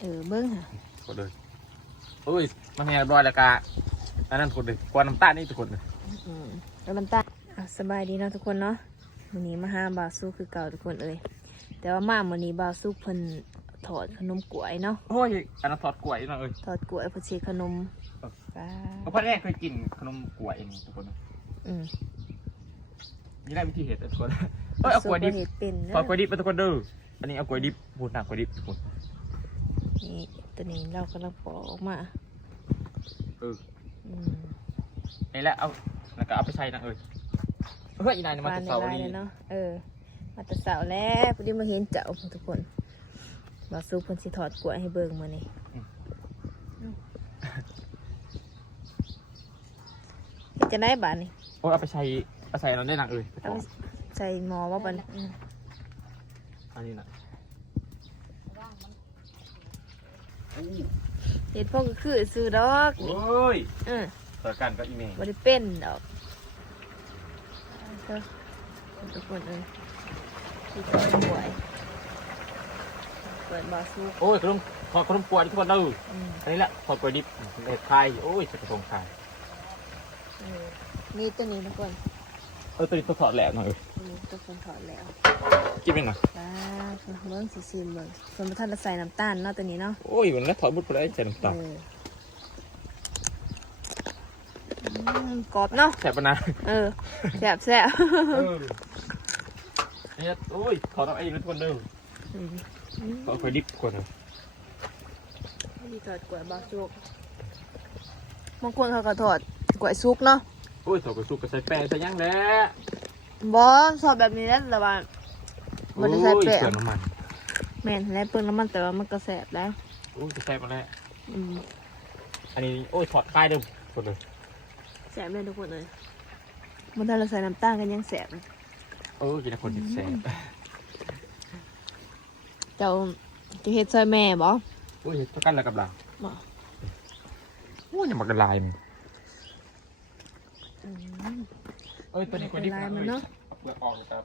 เบิ้งค่ะกดเลยโอ้ยมันมีรอยแล้วกะอันนั้นกดเลยกวนน้ำตาลนี่ทุกคนเลยแล้วน้ำตาลสบายดีเนาะทุกคนเนาะวันนี้มาหาบาวซุกคือเก่าทุกคนแต่ว่ามาวันนี้บาวซุกเพิ่นถอดขนมกล้วยเนาะโอ้ยอันนั้นทอดกล้วยนะถอดกล้วยเพิ่นสิขนมเพราะพ่อแรกเคยกินขนมกล้วยนี่ทุกคนนี่ได้วิธีเห็ดทุกคนเอากล้วยดิบทอดกล้วยดิบทุกคนเด้ออันนี้เอากล้วยดิบพูดหนักกล้วยดิบทุกคนนี่ตัวนี้เรากำลังปอกออกมานี่แหละเอาแล้วก็เอาไปใส่นะเฮ้ยอีนายมาแต่เสาร์นี่เนาะมาแต่เสาร์แล้วพอดีมาเห็นเจ้าทุกคนบาวซุกเพิ่นสิถอดกล้วยให้เบิ่งมื้อนี้จะได้บาทนี่โอ้เอาไปใส่เราได้หนักเอาใส่หม้อว่าบันอันนี้นะเห็ดพวกก็คือซื้อดอกโอ้ยต่อกันก็อีเมลบริเป็นดอกทุกคนที่ต้นหวยเปิดบาซูโอ้ยขนมกล้วยทุกคนเด้ออันนี้แหละทอดกล้วยดิบเห็ดไทยโอ้ยจะกระทงไทยมีตัวนี้ทุกคนตัวนี้ต้องถอดแล้วหน่อยตัวคนถอดแล้วกินเป็นหน่อยเบิ้งซีเบิ้งส่วนประทานเราใส่น้ำตาลเนาะตัวนี้เนาะโอ้ยมันแล้วถอดบุตรไปแล้วใส่น้ำตาลกรอบเนาะแสบปะนะแสบเนี่ยโอ้ยถอดเอาไอ้ทุกคนเด้อถอดกล้วยดิบทุกคนเลยที่ถอดกล้วยบาซุกบางคนเขาก็ถอดกล้วยซุกเนาะโอ้ยถอดกล้วยซุกก็ใส่แป้งใส่ยังแล้วบอสถอดแบบนี้แล้วแต่ว่ามันจะใส่แป้งแม่นแล้วเปลืองน้ำมันแต่ว่ามันก็แสบแล้วโอ้ยจะแสบมาแล้วอันนี้โอ้ยถอดคลายเด้อทุกคนเลยแสบเลยทุกคนเลยมันถ้าเราใส่น้ำตาลกันยังแสบเลยกินคนแสบเจ้าจะเฮ็ดซอยแม่บ่โอ้ยเท่ากันแล้วกับเราโอ้ยอย่ามากันลายมันตัวนี้คนที่ผ่านเลยเปลือกออกครับ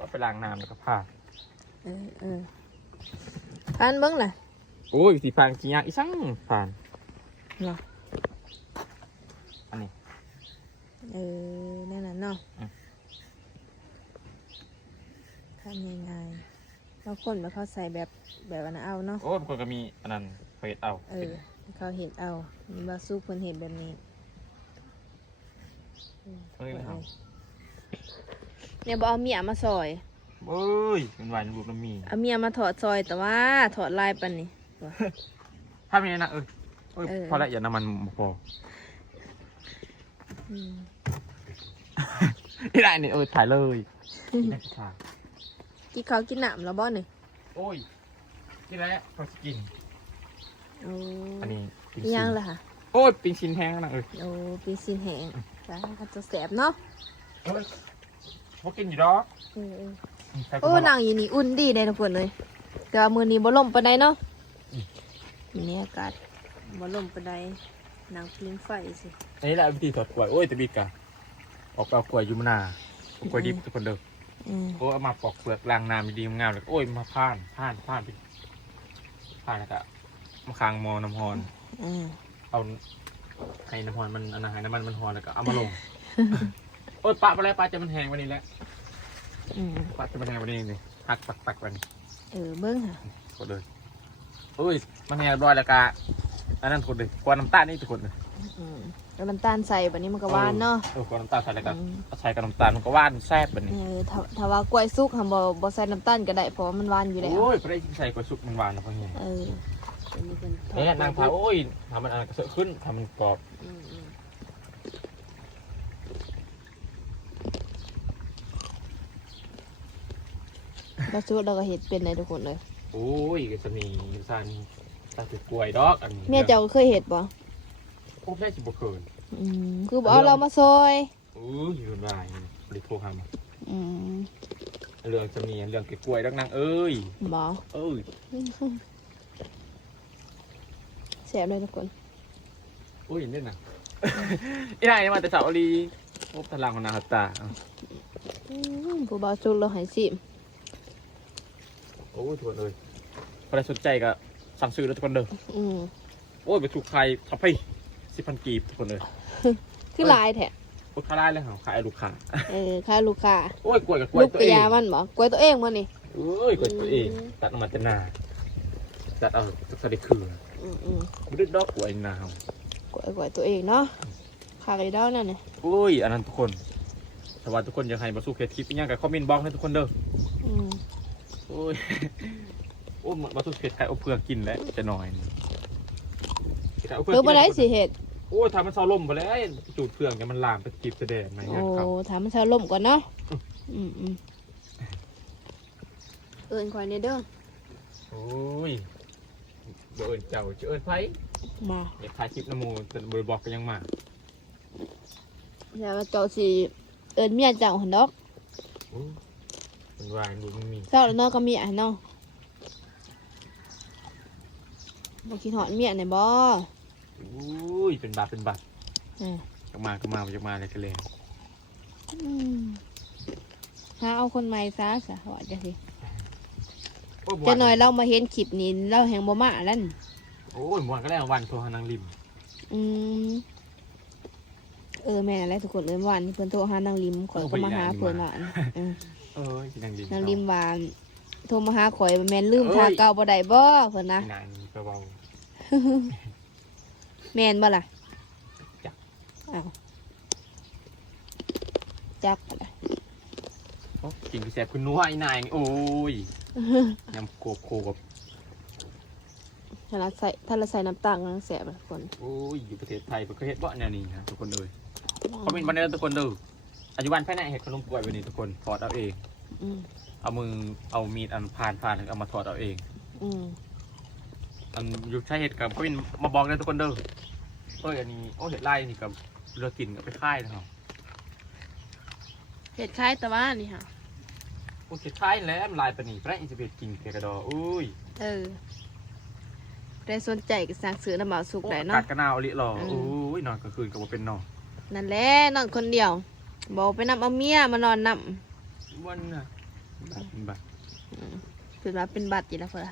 เอาไปล้างน้ำแล้วก็ผ่าผ่านเบิ้งเลยโอ้ยสีผ่านกี่อย่างอีสั่งผ่านเหรออันนี้นั่นน่ะเนาะทำง่ายๆเราคนมาเขาใส่แบบอันนั้นเอาเนาะโอ้บางคนก็มีอันนั้นเขาเห็ดเอาเขาเห็ดเอามีบาซุกคนเห็ดแบบนี้เนี่ยบอกเอาเมียมาซอยโอ้ยเป็นหวานบุกน้ำมีเอาเมียมาถอดซอยแต่ว่าถอดลายปันนี่ถ้ามีนะพอละอย่าน้ำมันพอที่ไรเนี่ยถ่ายเลยกินเขากินหนามแล้วบ่เนี่ยโอ้ยกินแล้วพอสกินอันนี้ยังเลยค่ะโอ้ยปิ้งชิ้นแห้งนะปิ้งชิ้นแห้งจะแสบเนาะพอกินอยู่ดอกนางอยู่นี่อุ่นดีเลยทุกคนเลยแต่ว่ามือนี้บ่ลมปานใดเนาะนี่อากาศบ่ลมปานใดนางพิงไฟสินี่แหละวิธีถอดกล้วยโอ้ยตะบิดกะออกเอากล้วยยูมนากล้วยดิบทุกคนเด้อโอ้เอามาปอกเปลือกล้างน้ำดีงามเลยโอ้ยมาผ่านไปผ่านแล้วก็มาค้างมอน้ำฮอนเอาให้น้ำฮอนมันอันนั้นให้น้ำมันฮอนแล้วก็เอามาลงโอ้ยปะไปแล้วปะจะมันแห้งวันนี้แล้วปะจะมันแห้งวันนี้นี่หักปักวันนี้เบิ้งค่ะกดเลยโอ้ยมันแห้งรอยแล้วก็อันนั้นกดเลยกวนน้ำตาลนี่ทุกคนเลยแล้วน้ำตาลใส่แบบนี้มันก็หวานเนาะกวนน้ำตาลใส่แล้วก็ใส่กับน้ำตาลมันก็หวานแซ่บแบบนี้ถ้าว่ากล้วยซุกค่ะบ่ใส่น้ำตาลก็ได้เพราะมันหวานอยู่แล้วโอ้ยไม่ได้ใส่กล้วยซุกมันหวานนะพ่อเฮียเนี่ยนางพาโอ้ยทำมันอะไรก็เสอะขึ้นทำมันกรอบเราซื้อเราก็เห็ดเป็นเลยทุกคนเลยโอ้ยก็จะมีซันตาถือกล้วยดอกอันนี้เมียเจ้าเคยเห็ดป่ะพวกแม่จิบเขินคือบอกเรามาซอยอยู่ไหนบริโภคทำเรื่องจะมีเรื่องเก็บกล้วยดักนางเอ้ยบ่แสบเลยทุกคนโอ้ยนี่นะอีนายมาแต่สาวอลีพบพลังของนางฮัตตาผู้บ่าวจุลเราหายสิโอ้ยถั่วเลยใครสนใจก็ สั่งซื้อแล้วทุกคนเด้อ อืม โอ้ยไปถูกใครทับไป10,000 กีบทุกคนเลย คือลายแท้ โอ้ยขายได้เลยเหรอขายลูกค้า ค่าลูกค้า โอ้ยกล้วยกับกล้วย ลูก ตัว กระ เอง ยามันบ่กล้วยตัวเองบ่นี่ เอ้ยกล้วยตัวเองตัดออกมาแต่หน้าตัดเอาสะดิคือ อืม ไม่ได้ดอกกล้วยนาว กล้วยตัวเองเนาะค่าไอ้ดาวนั่นนี่ โอ้ยอันนั้นทุกคนถ้าว่าทุกคนอยากให้มาสู้เคสคลิปอีกอย่างกับคอมเมนต์บอกให้ทุกคนเด้อ อืม โอ้ย โอ้ยมาสู้เคสไก่อบเพื่อกินแล้วจะหน่อยนี่ไก่อบเพื่อ คือ กิ บ่ น ได้สิเฮ็ด โอ้ยทำมันเศร้าลมไปแล้วจูดเพื่องเนี่ยมันลามไปกีบแสดงไหม โอ้ งั้นครับ ถามมันชาวล่มก่อนเนาะเอิ้นข่อยนี่เด้อ โอ้ยเบอร์เจ้าจะเอิญไฟ มา อยากถ่ายคลิปน้ำมูแต่เบอร์บอกก็ยังมา แล้วเจ้าสิเอิ้นเมียเจ้าหั่นดอก โอ้ยเป็นวายดูมันมี เจ้าแล้วเนาะก็เมียเนาะบ่คิดฮอดเมียนี่บ่ โอ้ยเป็นบาทเป็นบาท อืม จะมาก็มาจะมาอะไรกันเลย หาเอาคนใหม่ซะซะว่าจังซี่ โอ้ย จะหน่อยเรามาเห็นคลิปนี้เราแฮงบ่มาแล้วนี่ โอ้ยมวนก็แล้ววันโทรหานางริม อืมแม่นแล้วทุกคนเลยเมื่อวานนี้เพิ่นโทรหานางลิมข่อยก็มาหาเพิ่นว่าอืม เอ้ยนางริม นางลิมว่าโทรมาหาข่อยว่าแม่นลืมทาเก่าบ่ได้บ่เพิ่นนะ นางนี่เบา แม่นบ่ล่ะ จัก อ้าวจักบ่ล่ะ โอ้กินพี่แซ่บคุณนัวไอ้นายนี่โอ้ยยำโคบโคบ ถ้าเราใส่น้ำตาลมันแสบทุกคน โอ้ยอยู่ประเทศไทยเพิ่นก็เฮ็ดบ่แนวนี้นะทุกคนเลยคอมเมนต์มาได้ทุกคนเด้อปัจจุบันภายในเฮ็ดขนมกล้วยแบบนี้ทุกคนถอดเอาเอง อืม เอามือเอามีดอันผ่านเอามาถอดเอาเอง อืม อันอยู่ใช้เห็ดกับก็เป็นมาบอกเลยทุกคนเด้ออันนี้โอ้เห็ดไร่นี่กับเรือกินกับไปค่ายนะครับ เห็ดคล้ายตะวันนี่ค่ะ โอ้เห็ดค่ายแล้วมันลายปนีพระอินทร์เบียกินเกกระดออุ้ย ได้สนใจก็สั่งซื้อน้ำเบาสุกได้ กั เนาะ ดกระนาวอลิรออุ้ยนอนกลางคืนกับว่าเป็นนอน นั่นแหละนอนคนเดียวบอกไปนำเอาเมียมานอนน วันน่ะบัตร ำคือว่าเป็นบัตรอยู่แล้วเพื่อน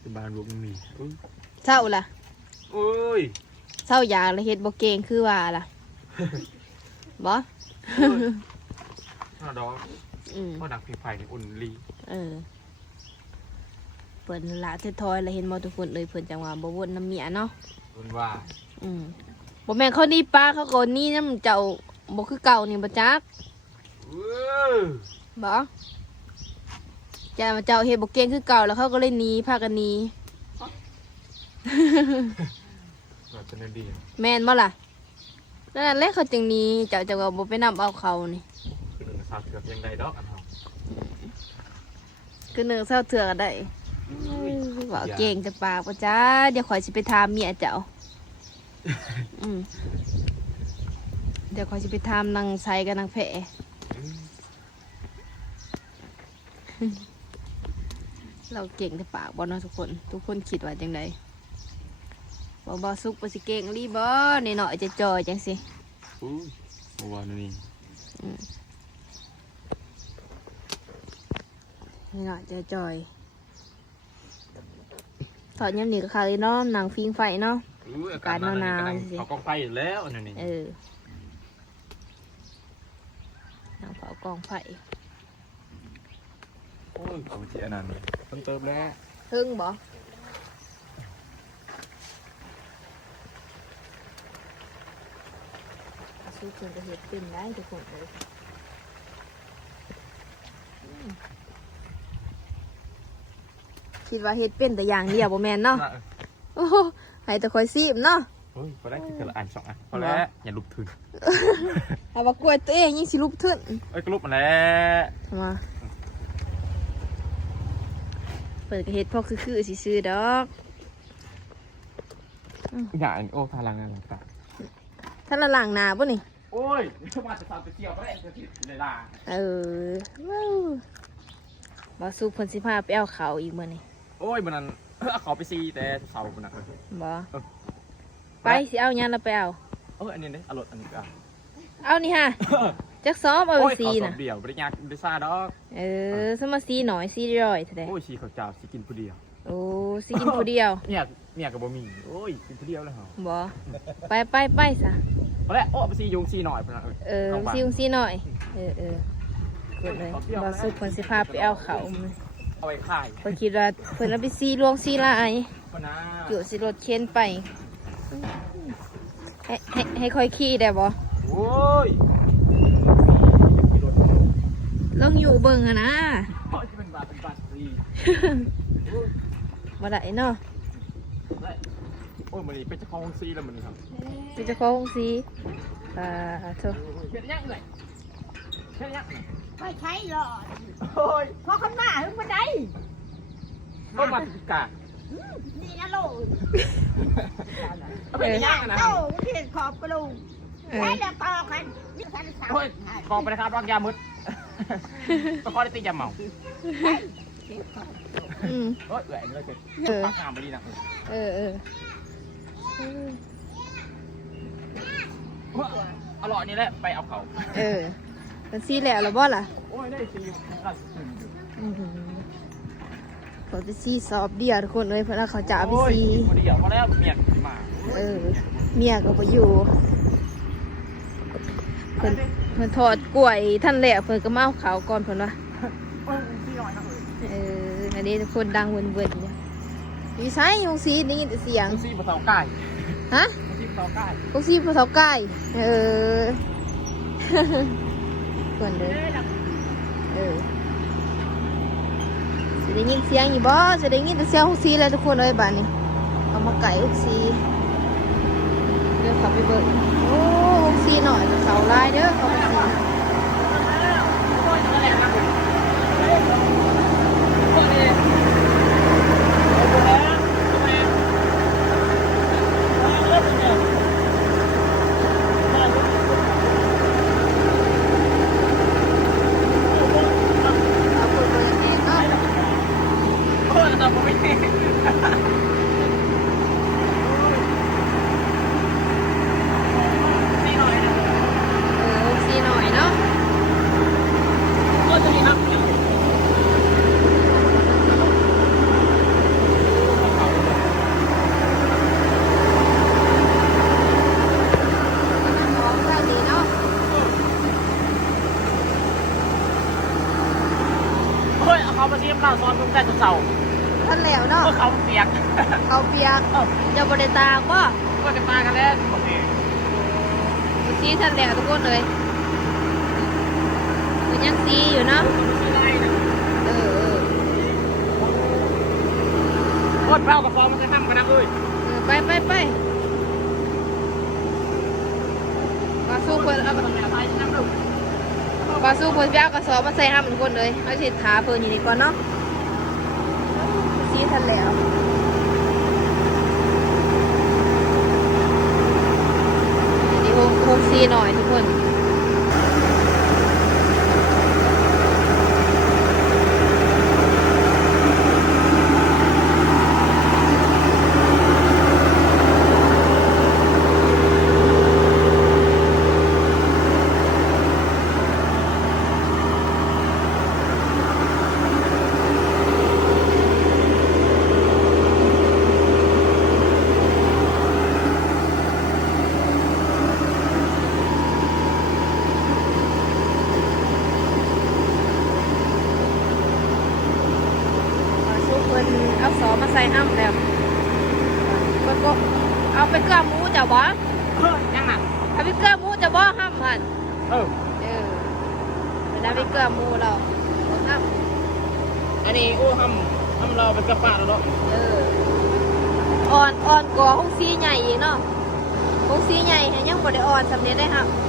เป็นบ้านลูกมันมีอุ้ย เศร้าล่ะ อุ้ย เศร้าอย่างละเฮ็ดบ่เก่งคือว่าล่ะบ่ น่าดอก อืม พ่อดักผีไผ่นี่อุ่นลี เปิดละทอยๆแล้วเห็นบ่ทุกคนเลยเพิ่นจังว่าบ่วนน้ำเมียเนาะ อุ่นว่า บ่แม่นเขานี่ป้าเขาก็นี่น้ำเจ้าบ่คือเก่านี่บ่จัก บ่เจ้าเฮ็ดบ่เก่งคือเก่าแล้วเขาก็เลยหนีพากันหนี แบบเป็นดี แม่นบ่ล่ะนั่นแหละเขาจึงหนีเจ้าก็บ่ไปนำเอาเขานี่ คือหนึ่งสาวเถือกยังได้ดอกอันเฮา คือหนึ่งเศร้าเถื่อก็ได้ว่าเก่งแต่ปากบ่จ้าเดี๋ยวข่อยสิไปถามเมียเจ้าเดี๋ยวข่อยสิไปถามนางไสกับนางแพะเราเก่งแต่ปากบ่เนาะทุกคนคิดว่าจังไดบ่สุกบ่สิเก่งลีบ่นี่เนาะจะจอยจังสิ อุ้ยเมื่อวานนี่ นี่เนาะจะจอยถอดยามนี้ก็ค่ะเลยเนาะหนังฟิงไฟเนาะ อากาศหนาวๆเขากองไฟอยู่แล้วอันนี้ หนังเผากองไฟ โอ้ยเขาเจียนั่นเลยเพิ่มเติมแล้ว พึ่งบ่ซื้อเครื่องกระเฮ็ดเป็นได้ทุกคนเลยคิดว่าเฮ็ดเป็นแต่อย่างเดียวบ่แม่นเนาะโอ้โหให้แต่คอยซีบเนาะ เฮ้ยพอได้ทีละอัน2 อันพอแล้วอย่าลุกถึง เอาว่ากล้วยตัวเองยิ่งสิลุกขึ้น เอ้ยก็ลุกมาแล้ว ทำไมเปิดกระเฮ็ดพอคือสิซื้อดอก อย่างโอ้พลังงานต่าง ถ้าละหลังหนาป่ะนี่ โอ้ยมาจะทำไปเที่ยวก็ได้จะติดเลยล่ะ ว้าวบาสูเพิ่นสิพาไปเอาเขาอีกมื้อนี่ โอ้ยมันนั้นขอไปซีแต่เสามันหนักเลย บ่ไปสิเอาหยังแล้วไปเอา อันนี้เนี่ยอร่อยอันนี้ก็ เอานี่ฮะจักซ้อมเอาไปซีน่ะ เดี่ยวบริญญาบริษัทดอก สมาซีหน่อยซีร้อยเท่าใด โอ้ยชีเขาเจ้าสิกินผู้เดียว โอ้สิกินผู้เดียว เมียกับบ่มีโอ้ยกินผู้เดียวแล้วเหรอ บ่ไปซะ เอาละโอ้ไปซียุงซีหน่อยเพิ่นน่ะ ลุงซีหน่อยกดเลยบ่สุกเพิ่นสิพาไปเอาเขา เอาไว้ขาย เพิ่นคิดว่าเพิ่นเอาไปซีลวงซีลาย คนน่ะ เดี๋ยวสิรถเข็นไปให้ค่อยขี่ได้บ่ โอ้ย ลองอยู่เบิ่งอะนะ โอ้ยเป็นบาทฟรี บ่ได้เนาะ โอ้ยมื้อนี้เป็นเจ้าของซีแล้วมื้อนี้ครับ เป็นเจ้าของซีโธ่ เฮ็ดยังเลยเฮ็ดยัง ไม่ใช่หรอก โอ้ย เพราะข้างหน้าถึงบันได ต้นมาติดกา นี่นะลูก เอาไปย่างนะ โต้เพียนขอบกระดูกใช้แล้วต่อกันนี่กันสาม โอ้ยกองไปนะครับวางยามึดไปขอได้ตียาเมา อืม โอ้ยแหวนเลยปักงามไปดีนะ เออ อร่อยนี่แหละไปเอาเขา เป็นซีแล้วหรือบ่ล่ะ โอ้ยได้ซีล่าสุด เขาไปซีสอบเดียวทุกคนเลยเพราะว่าเขาจะเอาไปซี พอดีอ่ะพอแล้วเมียมา เมียก็ไปอยู่เพิ่นทอดกล้วยท่านแหละเพิ่นก็มาเอาเขาก่อนเพิ่นว่า โอ้ยซีหน่อยนะเอ้ย อันนี้ทุกคนดังเบิ่นๆเนี่ยมีใช้ยงซีนี่ยินแต่เสียง ซีภาษาใต้ ฮะ ซีภาษาใต้ ยงซีภาษาใกล้เพิ่นเลยจะได้ยินเสียงอยู่บ่จะได้ยินแต่เสียงยงซีแล้วทุกคนเลยบ้านนี้เอามาไก่ยงซีเดี๋ยวขับไปเบิ่งโอ้ยงซีหน่อยกับเขาลายเด้อเขาไปซี เอาคนเบิ่งเองเนาะ โอ้ยเราไม่ได้ซีหน่อยนะ ซีหน่อยเนาะ โอ้ยจะมีครับ ของใส่ดีเนาะ เฮ้ยเอาเขามาซีมข้าวซอนตุ้งแต่เสา ท่านแล้วเนาะ ก็เขาเปียก เอาเปียกจะบริตากว่า ก็จะมากันแล้วโอเค ซีท่านแล้วทุกคนเลยมันยังซีอยู่เนาะเออ โคตรเปล่ากับฟองมันจะทำกันนะเอ้ย ไปปลาสู้เพิ่นเอา ต้องไปอะไรนั่งดู ปลาสู้เพิ่นไปเอากระสอบมาใส่ห้ามทุกคนเลยเอาสิถาเพิ่นอยู่นี่ก่อนเนาะซีท่านแล้วอันนี้โฮมซีหน่อยทุกคน สู้เพิ่นเอาซอมาใส่ห้ำแล้วเพิ่นก็เอาไปเกลือหมูจะบ่ ยังหนัก เอาไปเกลือหมูจะบ่ห้ำหัน เออ เวลาไปเกลือหมูเราห้ อันนี้โอ้ทำเราเป็นกระปะแล้วเนาะ ำอ่อนกว่าห้องซีใหญ่อีกเนาะห้องซีใหญ่ยังบ่ได้อ่อนสำเร็จได้ห้ำ